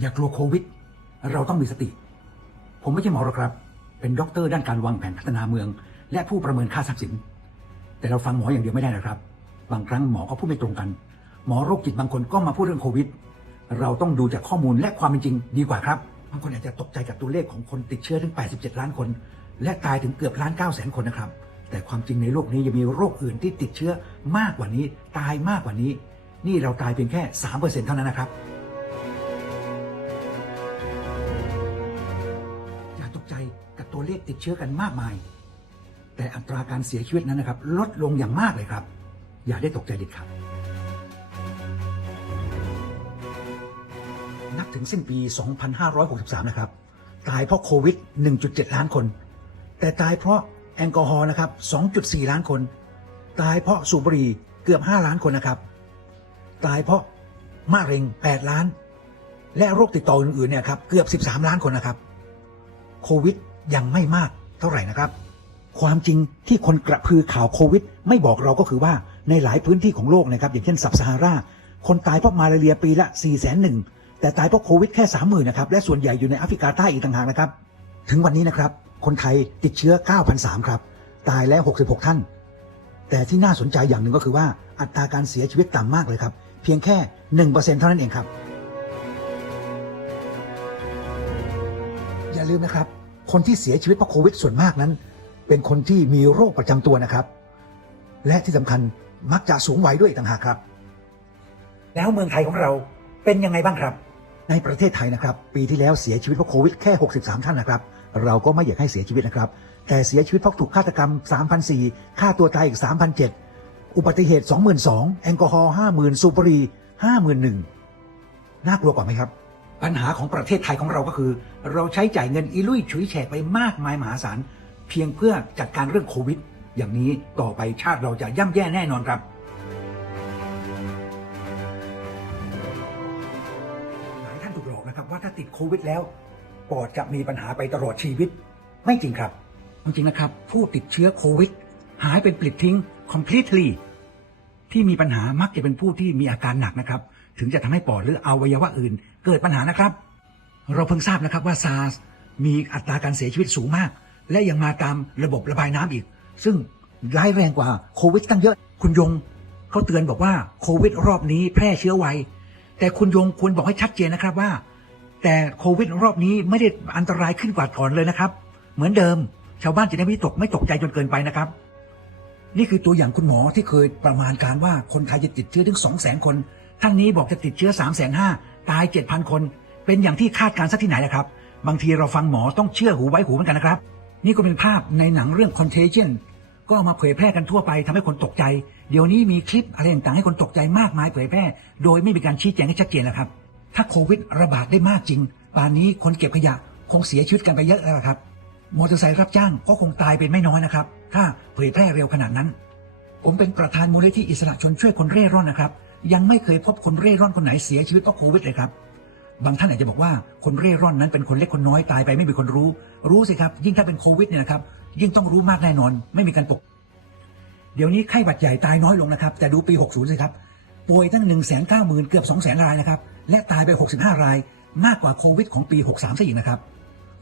อย่ากลัวโควิด เราต้องมีสติ ผมไม่ใช่หมอหรอกครับ เป็นด็อกเตอร์ด้านการวางแผนพัฒนาเมือง และผู้ประเมินค่าทรัพย์สิน แต่เราฟังหมออย่างเดียวไม่ได้นะครับ บางครั้งหมอก็พูดไม่ตรงกัน หมอโรคจิตบางคนก็มาพูดเรื่องโควิด เราต้องดูจากข้อมูลและความเป็นจริงดีกว่าครับ บางคนอาจจะตกใจกับตัวเลขของคนติดเชื้อถึง 87 ล้านคน และตายถึงเกือบล้าน9แสนคนนะครับ แต่ความจริงในโลกนี้ยังมีโรคอื่นที่ติดเชื้อมากกว่านี้ ตายมากกว่านี้ นี่เราตายเพียงแค่3%เท่านั้นนะครับ ขติดเชื้อกันมากมาย แต่อัตราการเสียชีวิตนั้นนะครับ ลดลงอย่างมากเลยครับ อย่าได้ตกใจเด็ดขาดนับถึงสิ้นปี 2563 นะครับ ตายเพราะโควิด 1.7 ล้านคน แต่ตายเพราะแอลกอฮอล์นะครับ 2.4 ล้านคน ตายเพราะสูบบุหรี่เกือบ 5 ล้านคนนะครับ ตายเพราะมะเร็ง 8 ล้าน และโรคติดต่ออื่นๆเนี่ยครับ เกือบ 13 ล้านคนนะครับ โควิด ยังไม่มากเท่าไหร่นะครับ ความจริงที่คนกระพือข่าวโควิด ไม่บอกเราก็คือว่าในหลายพื้นที่ของโลกนะครับ อย่างเช่นซับซาฮารา คนตายเพราะมาลาเรียปีละ4 0 0 0 0 0แต่ตายเพราะโควิดแค่30,000นะครับ และส่วนใหญ่อยู่ในแอฟริกาใต้อีกต่างหากนะครับ ถึงวันนี้นะครับ คนไทยติดเชื้อ 9,003ครับ ตายแล้ว 66 ท่าน แต่ที่น่าสนใจอย่างหนึ่งก็คือว่าอัตราการเสียชีวิตต่ำมากเลยครับ เพียงแค่ 1%เท่านั้นเองครับ อย่าลืมนะครับ คนที่เสียชีวิตเพราะโควิดส่วนมากนั้น เป็นคนที่มีโรคประจำตัวนะครับ และที่สำคัญมักจะสูงวัยด้วยอีกต่างหากครับ แล้วเมืองไทยของเราเป็นยังไงบ้างครับ ในประเทศไทยนะครับ ปีที่แล้วเสียชีวิตเพราะโควิดแค่ 63 ท่านนะครับ เราก็ไม่อยากให้เสียชีวิตนะครับ แต่เสียชีวิตเพราะถูกฆาตกรรม 3,004ฆ่าตัวตายอีก 3,007อุบัติเหตุ 22,000แอลกอฮอล์50,000สูบบุหรี่51,000น่ากลัวกว่าไหมครับ ปัญหาของประเทศไทยของเราก็คือ เราใช้จ่ายเงินอีลุยฉุยแฉกไปมากมายมหาศาลเพียงเพื่อจัดการเรื่องโควิด อย่างนี้ต่อไปชาติเราจะย่ำแย่แน่นอนครับหลายท่านถูกหลอกนะครับว่าถ้าติดโควิดแล้วปอดจะมีปัญหาไปตลอดชีวิต ไม่จริงครับจริงนะครับ ผู้ติดเชื้อโควิด หายเป็นปลิดทิ้ง completely ที่มีปัญหามักจะเป็นผู้ที่มีอาการหนักนะครับ ถึงจะทำให้ปอดหรืออวัยวะอื่น เกิดปัญหานะครับ เราเพิ่งทราบนะครับว่าซาร์สมีอัตราการเสียชีวิตสูงมาก และยังมาตามระบบระบายน้ำอีก ซึ่งร้ายแรงกว่าโควิดตั้งเยอะ คุณยงเขาเตือนบอกว่าโควิดรอบนี้แพร่เชื้อไว แต่คุณยงควรบอกให้ชัดเจนนะครับว่า แต่โควิดรอบนี้ไม่ได้อันตรายขึ้นกว่าก่อนเลยนะครับ เหมือนเดิม ชาวบ้านจะได้ไม่ตกไม่ตกใจจนเกินไปนะครับ นี่คือตัวอย่างคุณหมอที่เคยประมาณการว่าคนไทยจะติดเชื้อถึง2 0 0 0 0 0คน ท่านนี้บอกจะติดเชื้อ3 5 0 0 0 0ตาย 7,000 คน เป็นอย่างที่คาดการณ์สักที่ไหนนะครับ บางทีเราฟังหมอต้องเชื่อหูไว้หูเหมือนกันนะครับ นี่ก็เป็นภาพในหนังเรื่อง Contagion ก็มาเผยแพร่กันทั่วไปทำให้คนตกใจ เดี๋ยวนี้มีคลิปอะไรต่างๆให้คนตกใจมากมายเผยแพร่ โดยไม่มีการชี้แจงให้ชัดเจนนะครับ ถ้าโควิดระบาดได้มากจริง ป่านนี้คนเก็บขยะคงเสียชีวิตกันไปเยอะแล้วครับมอเตอร์ไซค์รับจ้างก็คงตายเป็นไม่น้อยนะครับ ถ้าเผยแพร่เร็วขนาดนั้น ผมเป็นประธานมูลนิธิอิสระชนช่วยคนเร่ร่อนนะครับ ยังไม่เคยพบคนเร่ร่อนคนไหนเสียชีวิตเพราะโควิดเลยครับ บางท่านอาจจะบอกว่าคนเร่ร่อนนั้นเป็นคนเล็กคนน้อยตายไปไม่มีคนรู้ รู้สิครับ ยิ่งถ้าเป็นโควิดเนี่ยนะครับ ยิ่งต้องรู้มากแน่นอน ไม่มีการปก เดี๋ยวนี้ไข้หวัดใหญ่ตายน้อยลงนะครับ แต่ดูปี 60 สิครับ ป่วยตั้ง 1 9 0 0 0 0 เกือบ 2 0 0 0 0รายนะครับ และตายไป 65 ราย มากกว่าโควิดของปี 63ซะอีกนะครับ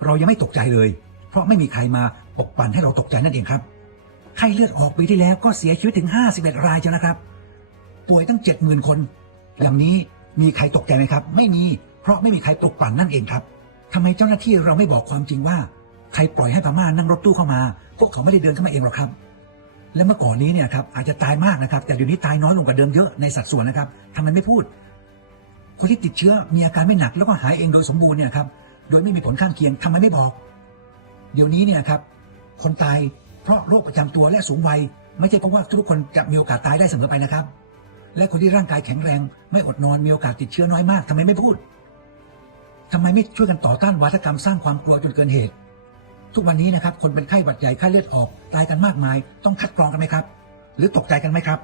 เรายังไม่ตกใจเลย เพราะไม่มีใครมาปกปั่นให้เราตกใจนั่นเองครับ ไข้เลือดออกปีที่แล้วก็เสียชีวิตถึง 51 รายเจ้านะครับ ป่วยตั้ง70,000คน อย่างนี้มีใครตกใจไหมครับ ไม่มีเพราะไม่มีใครตกปั่นนั่นเองครับทำไมเจ้าหน้าที่เราไม่บอกความจริงว่า ใครปล่อยให้พม่านั่งรถตู้เข้ามา พวกเขาไม่ได้เดินเข้ามาเองหรอกครับ และเมื่อก่อนนี้เนี่ยครับอาจจะตายมากนะครับ แต่เดี๋ยวนี้ตายน้อยลงกว่าเดิมเยอะในสัดส่วนนะครับทำไมไม่พูด คนที่ติดเชื้อมีอาการไม่หนักแล้วก็หายเองโดยสมบูรณ์เนี่ยครับโดยไม่มีผลข้างเคียงทำไมไม่บอก เดี๋ยวนี้เนี่ยครับ คนตายเพราะโรคประจำตัวและสูงวัย ไม่ใช่เพราะว่าทุกคนจะมีโอกาสตายได้เสมอไปนะครับ และคนที่ร่างกายแข็งแรง ไม่อดนอนมีโอกาสติดเชื้อน้อยมากทำไมไม่พูดทำไมไม่ช่วยกันต่อต้านวาทกรรมสร้างความกลัวจนเกินเหตุ ทุกวันนี้นะครับ คนเป็นไข้หวัดใหญ่ไข้เลือดออกตายกันมากมาย ต้องคัดกรองกันไหมครับ หรือตกใจกันไหมครับ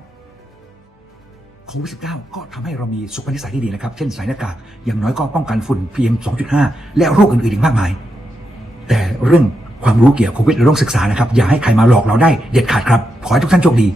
โควิด -19 ก็ทำให้เรามีสุขนิสัยที่ดีนะครับ เช่นใส่หน้ากากอย่างน้อยก็ป้องกันฝุ่น PM 2.5 และโรคอื่นๆอีกมากมาย แต่เรื่องความรู้เกี่ยวกับโควิดเราต้องศึกษานะครับ อย่าให้ใครมาหลอกเราได้เด็ดขาดครับ ขอให้ทุกท่านโชคดี